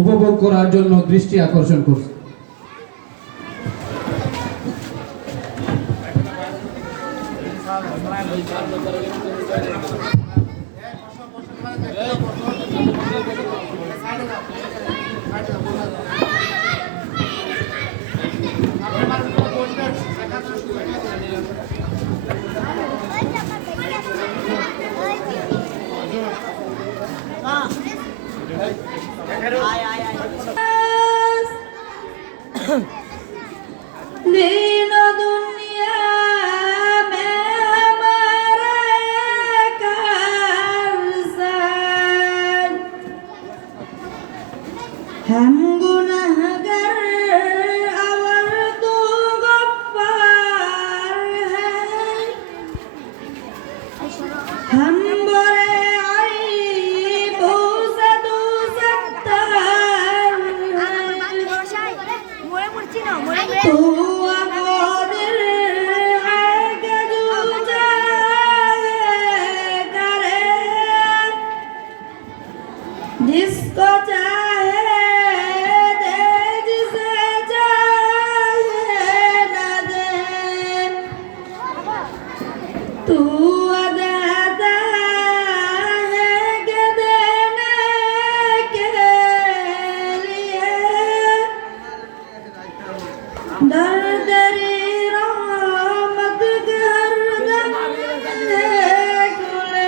উপভোগ করার জন্য দৃষ্টি আকর্ষণ করছে। दीन दुनिया में हमारे कारसाज हम गुनहगार और तू गफ्फार है हम बड़े आईबों से तू सत्तार है तू अक़दीर है कि तू चाहे करे जिसको चाहे दे जिसे चाहे न दे तू अदाता है कि देने के लिए दर तेरी रहमत के हरदम खुले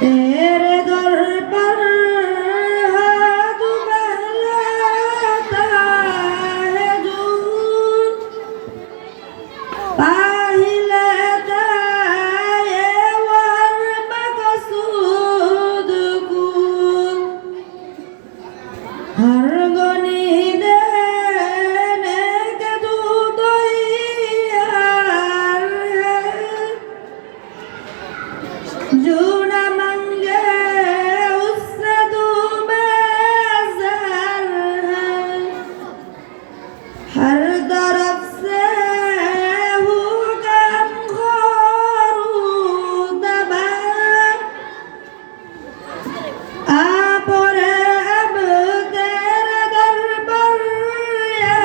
तेरे दर पर हाथ फैलाता है जो पाही लेता ये वर मकसूद को हर गनी देने के तू तैयार है जो न मांगे उससे तू बेजार है हर तरफ से हुक्म खोरूद आप रे अब तेरे दर पर या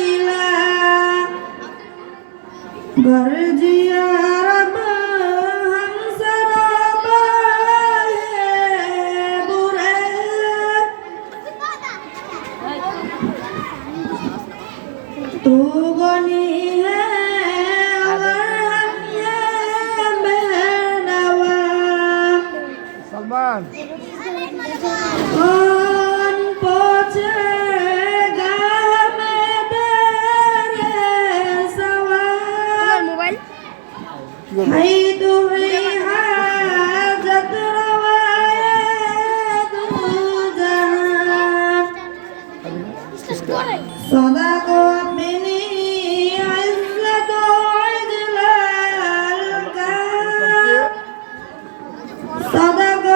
इलाह गर्जिया रब हम सराबा है बुरे तू गनी है और हम ये बेनवा कौन पहुंचेगा हमें तेरे सवाल है तू ही हाजत रवाए तू जहां सदा को अपनी इज्जत और इजलाल का सदा को